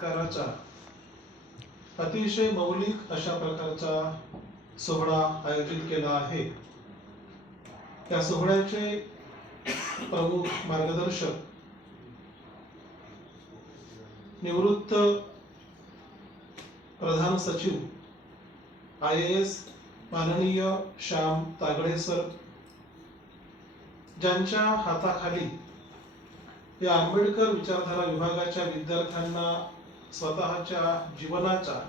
प्रकाराचा अतिशय मौलिक अशा प्रकारचा सोहळा आयोजित केला आहे. त्या सोहळ्याचे प्रमुख मार्गदर्शक निवृत्त प्रधान सचिव आय एस माननीय श्याम तागडे सर ज्यांच्या हाताखाली या आंबेडकर विचारधारा विभागाच्या विद्यार्थ्यांना स्वतःच्या जीवनाचा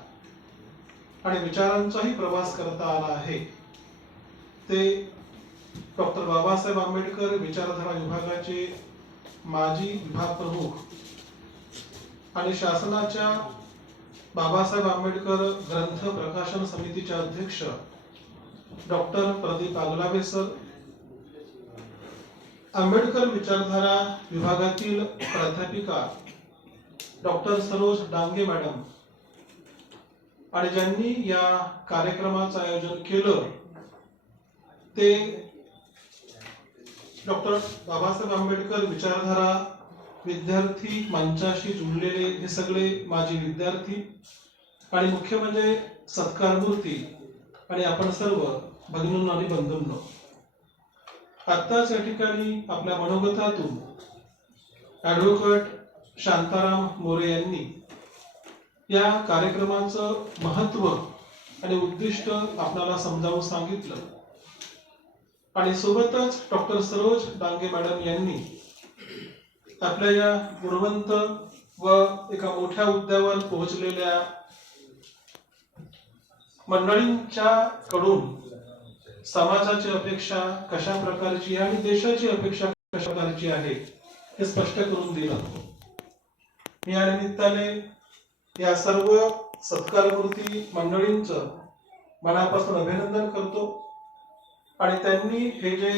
आणि विचारांचाही प्रवास करता आला आहे. ते डॉक्टर बाबासाहेब आंबेडकर विचारधारा विभागाचे माजी विभाग प्रमुख आणि शासनाच्या बाबासाहेब आंबेडकर ग्रंथ प्रकाशन समितीचे अध्यक्ष डॉक्टर प्रदीप आगलावे सर. आंबेडकर विचारधारा विभागातील प्राध्यापिका डॉक्टर सरोज डांगे मॅडम. आणि ज्यांनी या कार्यक्रमाचं आयोजन केलं ते डॉक्टर बाबासाहेब आंबेडकर विचारधारा विद्यार्थी मंचाशी जुळलेले हे सगळे माझी विद्यार्थी आणि मुख्य म्हणजे सत्कारमूर्ती आणि आपण सर्व भगिनींनो आणि बंधूंनो. आत्ताच या ठिकाणी आपल्या मनोगतातून ॲडव्होकेट शांताराम मोरे यांनी या कार्यक्रमाचं महत्त्व आणि उद्दिष्ट आपल्याला समजावून सांगितलं. आणि सोबतच डॉक्टर सरोज डांगे मॅडम यांनी आपल्या या गुणवंत व एका मोठ्या मुद्द्यावर पोहोचलेल्या मंडळींच्या कडून समाजाची अपेक्षा कशा प्रकारची आहे आणि देशाची अपेक्षा कशा प्रकारची आहे हे स्पष्ट करून दिलं. मी या निमित्ताने या सर्व सत्कारमूर्ती मंडळींचं मनापासून अभिनंदन करतो. आणि त्यांनी हे जे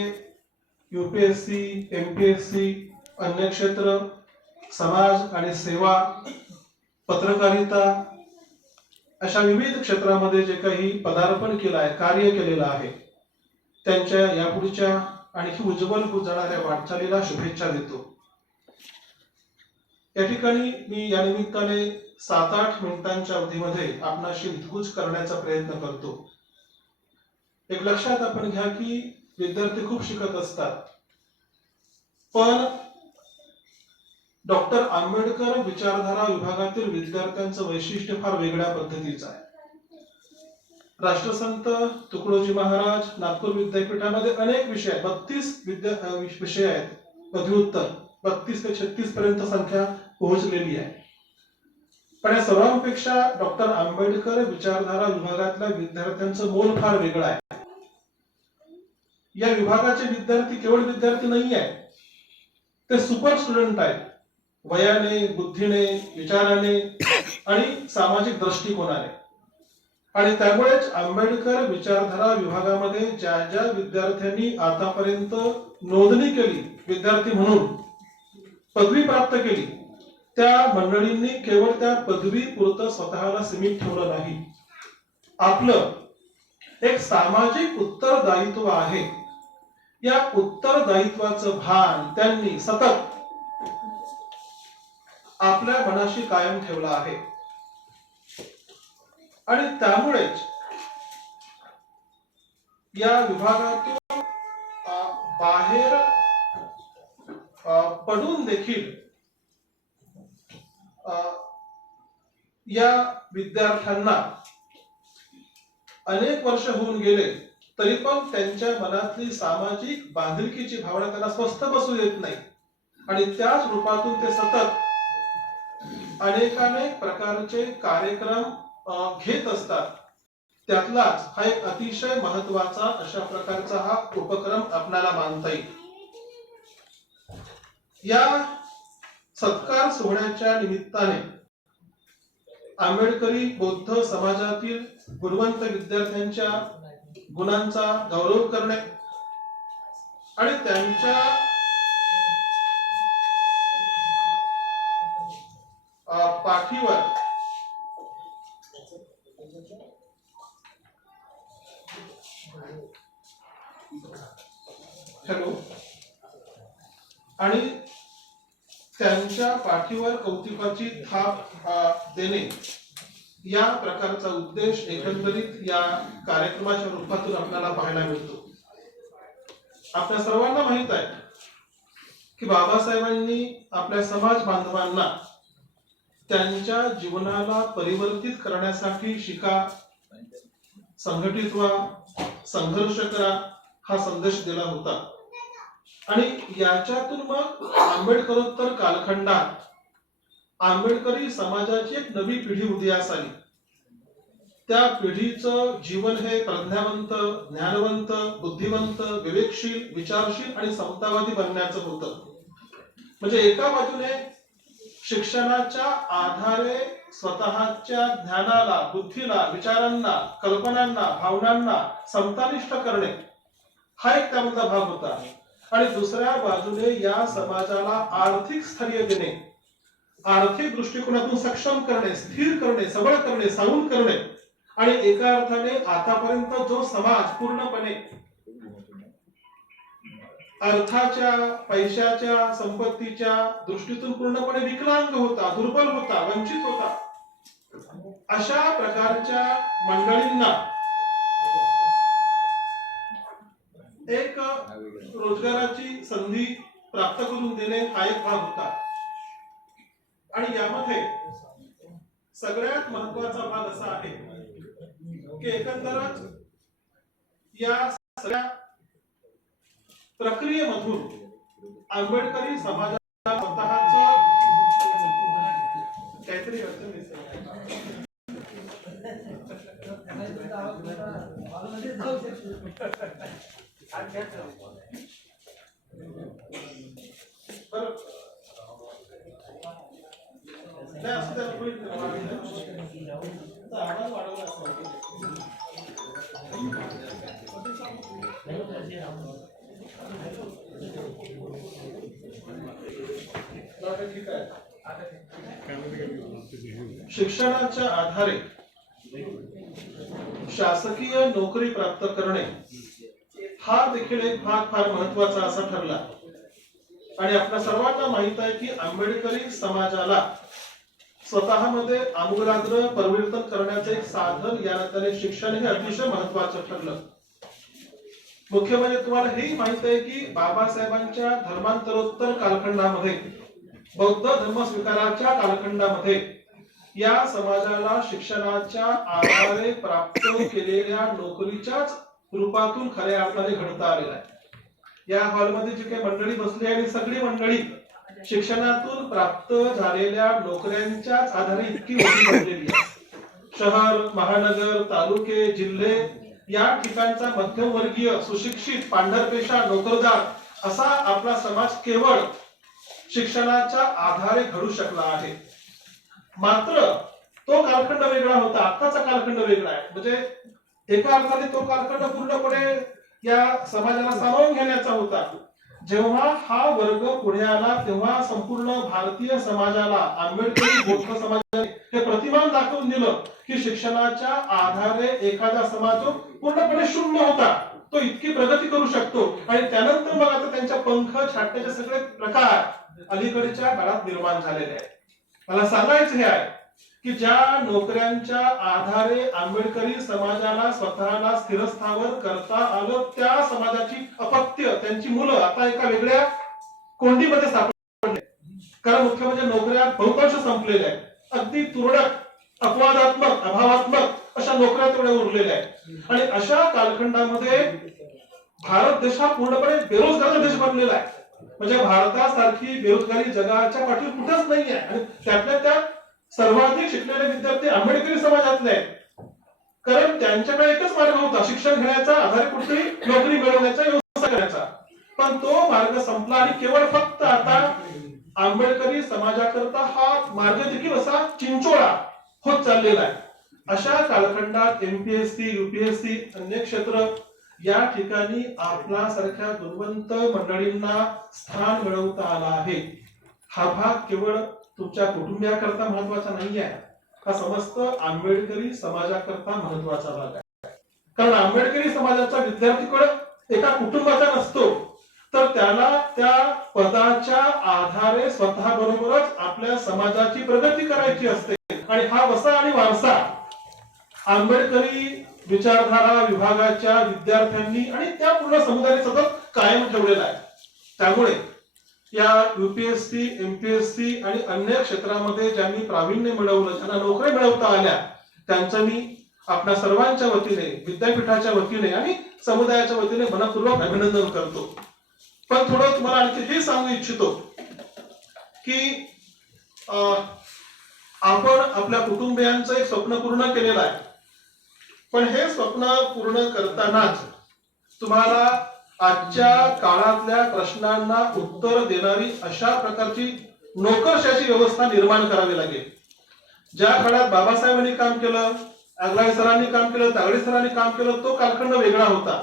युपीएससी एमपीएससी अन्य क्षेत्र समाज आणि सेवा पत्रकारिता अशा विविध क्षेत्रामध्ये जे काही पदार्पण केलं आहे कार्य केलेलं आहे त्यांच्या यापुढच्या आणखी उज्ज्वल होत जाणाऱ्या वाटचालीला शुभेच्छा देतो. या ठिकाणी मी या निमित्ताने सात आठ मिनिटांच्या अवधीमध्ये आपणाशी हितगुज करण्याचा प्रयत्न करतो. एक लक्षात आपण घ्या की विद्यार्थी खूप शिकत असतात. पण डॉक्टर आंबेडकर विचारधारा विभागातील विद्यार्थ्यांचं वैशिष्ट्य फार वेगळ्या पद्धतीचं आहे. राष्ट्रसंत तुकडोजी महाराज नागपूर विद्यापीठामध्ये अनेक विषय आहेत. बत्तीस विद्या विषय आहेत. पदव्युत्तर बत्तीस ते छत्तीस पर्यंत संख्या पोहोचलेली आहे. पण या सर्वांपेक्षा डॉक्टर आंबेडकर विचारधारा विभागातल्या विद्यार्थ्यांचं मोल फार वेगळं आहे. या विभागाचे विद्यार्थी केवळ विद्यार्थी नाही आहे ते सुपर स्टुडंट आहेत. वयाने बुद्धीने विचाराने आणि सामाजिक दृष्टिकोनाने. आणि त्यामुळेच आंबेडकर विचारधारा विभागामध्ये ज्या ज्या विद्यार्थ्यांनी आतापर्यंत नोंदणी केली विद्यार्थी म्हणून पदवी प्राप्त केली. त्या मंडळींनी केवळ त्या पदवी पुरतं स्वतःला सीमित ठेवलं नाही. आपलं एक सामाजिक उत्तरदायित्व आहे. या उत्तरदायित्वाचं भान त्यांनी सतत आपल्या मनाशी कायम ठेवला आहे. आणि त्यामुळेच या विभागातून बाहेर पडून देखील या विद्यार्थ्यांना अनेक वर्ष होऊन गेले तरी पण त्यांच्या मनातली सामाजिक बांधिलकीची भावना त्यांना स्वस्थ बसू येत नाही. आणि त्याच रूपातून ते सतत अनेकानेक प्रकारचे कार्यक्रम घेत असतात. त्यातलाच हा एक अतिशय महत्त्वाचा अशा प्रकारचा हा उपक्रम आपल्याला मानता येईल. या सत्कार सोहळ्याच्या निमित्ताने आंबेडकरी बौद्ध समाजातील गुणवंत विद्यार्थ्यांच्या गुणांचा गौरव करणे आणि त्यांच्या पाठीवर हॅलो? आणि त्यांच्या पाठीवर कौतुकाची थाप देणे या प्रकारचा उद्देश एकंदरीत या कार्यक्रमाच्या रूपातून आपल्याला पाहायला मिळतो. आपल्या सर्वांना माहीत आहे की बाबासाहेबांनी आपल्या समाज बांधवांना त्यांच्या जीवनाला परिवर्तित करण्यासाठी शिका संघटित व्हा संघर्ष करा हा संदेश दिला होता. आणि याच्यातून मग आंबेडकरोत्तर कालखंडात आंबेडकरी समाजाची एक नवी पिढी उदयास आली. त्या पिढीचं जीवन हे प्रज्ञावंत ज्ञानवंत बुद्धिवंत विवेकशील विचारशील आणि समतावादी बनण्याचं होतं. म्हणजे एका बाजूने शिक्षणाच्या आधारे स्वतःच्या ज्ञानाला बुद्धीला विचारांना कल्पनांना भावनांना समतानिष्ठ करणे हा एक त्यामधला भाग होता. आणि दुसऱ्या बाजूने या समाजाला आर्थिक स्थैर्य देणे आर्थिक दृष्टिकोनातून सक्षम करणे स्थिर करणे सबळ करणे सावून करणे आणि एका अर्थाने आतापर्यंत जो समाज पूर्णपणे अर्थाच्या पैशाच्या संपत्तीच्या दृष्टीतून पूर्णपणे विकलांग होता दुर्बल होता वंचित होता अशा प्रकारच्या मंडळींना एक रोजगाराची संधी प्राप्त करून देणे हा एक भाग होता. आणि यामध्ये सगळ्यात महत्त्वाचा भाग असा आहे की एकंदरच या सगळ्या प्रक्रियेमधून आंबेडकरी समाजाला स्वतःच काहीतरी अडचण शिक्षणाच्या आधारे शासकीय नोकरी प्राप्त करणे हा देखील एक भाग फार महत्त्वाचा असा ठरला. आणि आपल्या सर्वांना माहीत आहे की आंबेडकरी समाजाला स्वतःमध्ये आमूलाग्र परिवर्तन करण्याचं एक साधन या नात्याने शिक्षण हे अतिशय महत्वाचं ठरलं. मुख्य म्हणजे तुम्हाला हेही माहीत आहे की बाबासाहेबांच्या धर्मांतरोत्तर कालखंडामध्ये बौद्ध धर्म स्वीकाराच्या कालखंडामध्ये या समाजाला शिक्षणाच्या आधारे प्राप्त केलेल्या नोकरीच्याच रूपातून खऱ्या अर्थाने घडता आलेला आहे. या हॉलमध्ये जी काही मंडळी बसली आहे सगळी मंडळी शिक्षणातून प्राप्त झालेल्या नोकऱ्यांच्याच आधारे इतकी मोठी बनलेली आहे. शहर महानगर तालुके जिल्हे या ठिकाणचा मध्यमवर्गीय सुशिक्षित पांढरपेशा नोकरदार असा आपला समाज केवळ शिक्षणाच्या आधारे घडू शकला आहे. मात्र तो कालखंड वेगळा होता आत्ताचा कालखंड वेगळा आहे. म्हणजे एका अर्थाने तो कालखंड पूर्णपणे या समाजाला सामावून घेण्याचा होता. जेव्हा हा वर्ग पुढे आला तेव्हा संपूर्ण भारतीय समाजाला आंबेडकरी बौद्ध समाजाने हे प्रतिमान दाखवून दिलं की शिक्षणाच्या आधारे एखादा समाज पूर्णपणे शून्य होता. तो इतकी प्रगती करू शकतो. आणि त्यानंतर मग आता त्यांच्या पंख छाटण्याचे सगळे प्रकार अलीकडच्या काळात निर्माण झालेले आहेत. मला सांगायचं हे आहे की ज्या नोकऱ्यांच्या आधारे आंबेडकरी समाजाला स्वतःला स्थिरस्थावर करता आलं त्या समाजाची अपत्य त्यांची मुलं आता एका वेगळ्या कोंडीमध्ये सापडले. कारण मुख्य म्हणजे नोकऱ्या बहुतांश संपलेल्या आहेत. अगदी तुरळक अपवादात्मक अभावात्मक अशा नोकऱ्या तेवढ्या उरलेल्या आहेत. आणि अशा कालखंडामध्ये भारत देश हा पूर्णपणे बेरोजगार देश बनलेला आहे. म्हणजे भारतासारखी बेरोजगारी जगाच्या पाठीवर कुठेच नाही आहे आणि त्यातल्या त्यात सर्वाधिक शिकलेले विद्यार्थी आंबेडकरी समाजातले कारण त्यांच्याकडे एकच मार्ग होता शिक्षण घेण्याचा आधारे कुठली नोकरी मिळवण्याचा व्यवसाय करण्याचा पण तो मार्ग संपला आणि केवळ फक्त आता आंबेडकरी समाजाकरता हा मार्ग देखील असा चिंचोळा होत चाललेला आहे. अशा कालखंडात एमपीएससी युपीएससी अन्य क्षेत्र या ठिकाणी आपणासारख्या गुणवंत मंडळींना स्थान मिळवता आला आहे. हा भाग केवळ तुमच्या कुटुंबियाकरता महत्त्वाचा नाही आहे. हा समस्त आंबेडकरी समाजाकरता महत्त्वाचा भाग आहे. कारण आंबेडकरी समाजाचा विद्यार्थीकडे एका कुटुंबाचा नसतो. तर त्याला त्या पदाच्या आधारे स्वतः बरोबरच आपल्या समाजाची प्रगती करायची असते. आणि हा वसा आणि वारसा आंबेडकरी विचारधारा विभागाच्या विद्यार्थ्यांनी आणि त्या पूर्ण समुदायाने सतत कायम ठेवलेला आहे. त्यामुळे या युपीएससी एमपीएससी आणि अन्य क्षेत्रामध्ये ज्यांनी प्रावीण्य मिळवलं ज्यांना नोकऱ्या मिळवता आल्या त्यांचं मी आपल्या सर्वांच्या वतीने विद्यापीठाच्या वतीने आणि समुदायाच्या वतीने मनपूर्वक अभिनंदन करतो. पण थोडं तुम्हाला आणखी हे सांगू इच्छितो की अं, आपण आपल्या कुटुंबियांचं एक स्वप्न पूर्ण केलेलं आहे. पण हे स्वप्न पूर्ण करतानाच तुम्हाला आजच्या काळातल्या प्रश्नांना उत्तर देणारी अशा प्रकारची नोकरशाही व्यवस्था निर्माण करावी लागेल. ज्या काळात बाबासाहेबांनी काम केलं अगलाई सरांनी काम केलं तागडे सरांनी काम केलं तो कालखंड वेगळा होता.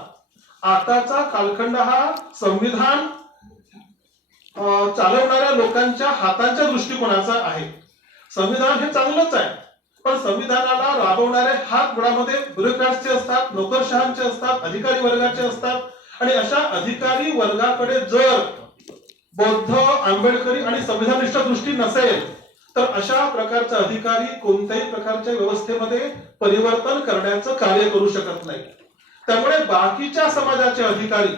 आताचा कालखंड हा संविधान चालवणाऱ्या लोकांच्या हातांच्या दृष्टिकोनाचा आहे. संविधान हे चांगलंच आहे पण संविधानाला राबवणारे हात मुळामध्ये ब्युरोक्रॅट्सचे असतात नोकरशहांचे असतात अधिकारी वर्गाचे असतात आणि अशा अधिकारी वर्गाकडे जर बौद्ध आंबेडकरी आणि संविधानिष्ठ दृष्टी नसेल तर अशा प्रकारचा अधिकारी कोणत्याही प्रकारच्या व्यवस्थेमध्ये परिवर्तन करण्याचं कार्य करू शकत नाही. त्यामुळे बाकीच्या समाजाचे अधिकारी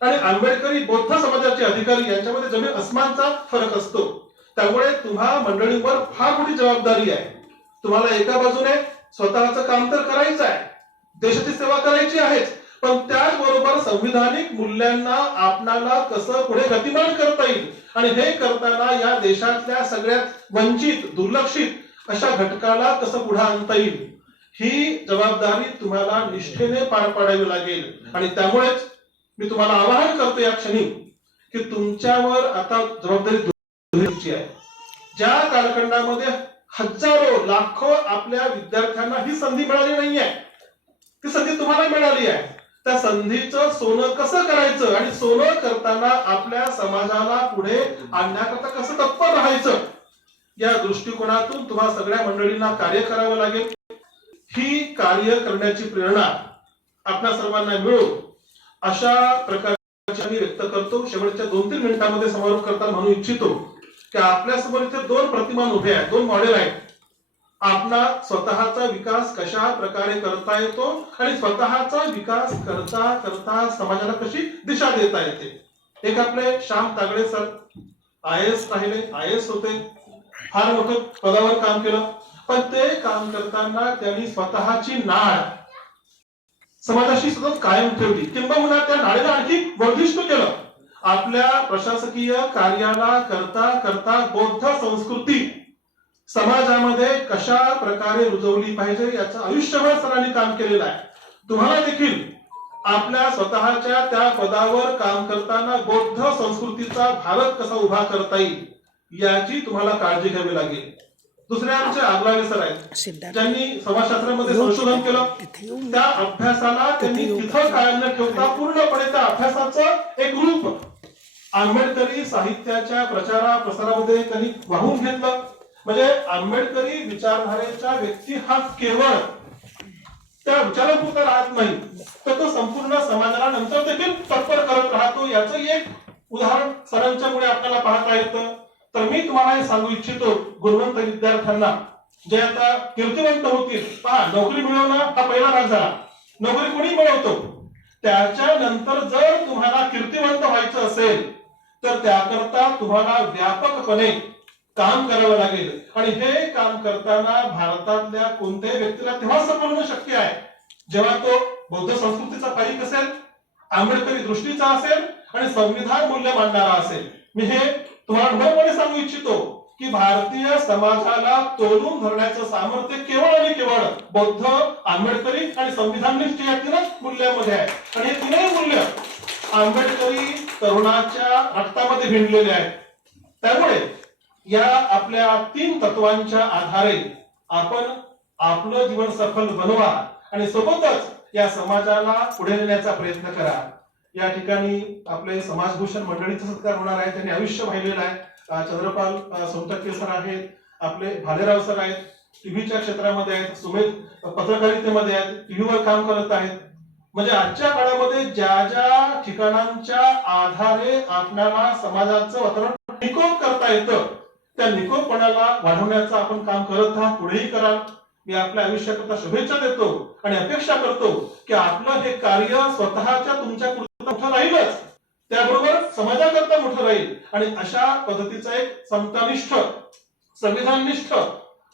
आणि आंबेडकरी बौद्ध समाजाचे अधिकारी यांच्यामध्ये जमीन अस्मानचा फरक असतो. त्यामुळे तुम्हा मंडळींवर फार मोठी जबाबदारी आहे. तुम्हाला एका बाजूने स्वतःचं काम तर करायचं आहे. देशाची सेवा करायची आहेच. पण त्याचबरोबर संविधानिक मूल्यांना आपणाला कसं पुढे गतिमान करता येईल? आणि हे करताना या देशातल्या सगळ्यात वंचित दुर्लक्षित अशा घटकाला कसं पुढे आणता येईल? ही जबाबदारी तुम्हाला निष्ठेने पार पाडावी लागेल. आणि त्यामुळेच मी तुम्हाला आवाहन करतो या क्षणी की तुमच्यावर आता जबाबदारी आहे. ज्या कालखंडामध्ये हजारो लाखो आपल्या विद्यार्थ्यांना ही संधी मिळाली नाहीये. ती संधी तुम्हाला मिळाली आहे. त्या संधीचं सोनं कसं करायचं? आणि सोनं करताना आपल्या समाजाला पुढे आणण्याकरता कसं तत्पर राहायचं? या दृष्टिकोनातून तुम्हा सगळ्या मंडळींना कार्य करावं लागेल. ही कार्य करण्याची प्रेरणा आपल्या सर्वांना मिळो अशा प्रकारची मी व्यक्त करतो. शेवटच्या दोन तीन मिनिटांमध्ये समारोप करता म्हणू इच्छितो की आपल्यासमोर इथे दोन प्रतिमान उभे आहेत दोन मॉडेल आहेत. आपला स्वतःचा विकास कशा प्रकारे करता येतो आणि स्वतःचा विकास करता करता समाजाला कशी दिशा देता येते? एक आपले Shyam Tagde sir I S राहिले आय एस होते. फार मोठं पदावर काम केलं. पण ते काम करताना त्यांनी स्वतःची नाळ समाजाशी सतत कायम ठेवली. किंबहुना त्या नाळेला आणखी वर्धिष्ट केलं. आपल्या प्रशासकीय कार्याला करता करता बौद्ध संस्कृती समाजामध्ये कशा प्रकारे रुजवली पाहिजे याचं आयुष्यभर सरांनी काम केलेलं आहे. तुम्हाला देखील आपल्या स्वतःच्या त्या पदावर काम करताना बौद्ध संस्कृतीचा भारत कसा उभा करता येईल याची तुम्हाला काळजी घ्यावी लागेल. दुसरे आमचे आगलावे सर आहेत ज्यांनी समाजशास्त्रामध्ये संशोधन केलं त्या अभ्यासाला त्यांनी तिथं कायम न ठेवता पूर्णपणे त्या अभ्यासाचं एक रूप आंबेडकरी साहित्याच्या प्रचारा प्रसारामध्ये त्यांनी वाहून घेतलं. म्हणजे आंबेडकरी विचारधारेच्या व्यक्ती हा केवळ त्या विचारापुरता राहत नाही तर तो संपूर्ण समाजाला नंतर देखील तत्पर करत राहतो. याचं एक उदाहरण सरांच्या मुळे आपल्याला पाहता येतं. तर मी तुम्हाला हे सांगू इच्छितो गुणवंत विद्यार्थ्यांना. जे आता कीर्तिवंत होतील. पहा नोकरी मिळवणं हा पहिला भाग झाला. नोकरी कोणी मिळवतो? त्याच्यानंतर जर तुम्हाला कीर्तिवंत व्हायचं असेल तर त्याकरता तुम्हाला व्यापकपणे काम करावं लागेल. आणि हे काम करताना भारतातल्या कोणत्याही व्यक्तीला तेव्हा समजणं शक्य आहे. जेव्हा तो बौद्ध संस्कृतीचा पाईक असेल आंबेडकरी दृष्टीचा असेल आणि संविधान मूल्य मांडणारा असेल. मी हे तुम्हाला अनुभवपणे सांगू इच्छितो की भारतीय समाजाला तोडून धरण्याचं सामर्थ्य केवळ आणि केवळ बौद्ध आंबेडकरी आणि संविधान निष्ठ या तीनच मूल्यामध्ये आहे. आणि हे तीनही मूल्य आंबेडकरी तरुणाच्या रक्तामध्ये भिंडलेले आहेत. त्यामुळे या आपल्या तीन तत्वांच्या आधारे आपण आपलं जीवन सफल बनवा आणि सोबतच या समाजाला पुढे नेण्याचा प्रयत्न करा. या ठिकाणी आपले समाजभूषण मंडळीचा सत्कार होणार आहे त्यांनी आयुष्य वाहिलेलं आहे. चंद्रपाल सोमटक्के सर आहेत आपले भालेराव सर आहेत टीव्हीच्या क्षेत्रामध्ये आहेत सुमेध पत्रकारितेमध्ये आहेत टीव्हीवर काम करत आहेत. म्हणजे आजच्या काळामध्ये ज्या ज्या ठिकाणांच्या आधारे आपल्याला समाजाचं वातावरण टिकवून करता येतं त्या निकोपणाला वाढवण्याचं आपण काम करत राहा पुढेही कराल मी आपल्या आयुष्याकरता शुभेच्छा देतो आणि अपेक्षा करतो की आपलं हे कार्य स्वतःच्या तुमच्या पुरतं मोठं राहीलच. त्याबरोबर समाजाकरता मोठं राहील. आणि अशा पद्धतीचा एक समतानिष्ठ संविधाननिष्ठ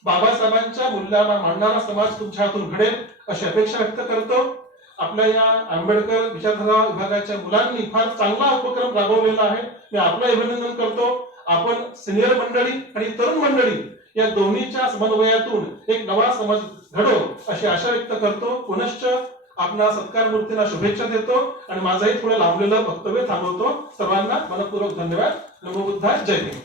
बाबासाहेबांच्या मूल्यांना मांडणारा समाज तुमच्या हातून घडेल अशी अपेक्षा व्यक्त करतो. आपल्या या आंबेडकर विचारधारा विभागाच्या मुलांनी फार चांगला उपक्रम राबवलेला आहे. मी आपलं अभिनंदन करतो. आपण सिनियर मंडळी आणि तरुण मंडळी या दोन्हीच्या समन्वयातून एक नवा समाज घडो अशी आशा व्यक्त करतो. पुनश्च आपणा सत्कार मूर्तीला शुभेच्छा देतो आणि माझंही थोडं लांबलेलं वक्तव्य थांबवतो. सर्वांना मनपूर्वक धन्यवाद. नमोबुद्धा जय हिंद.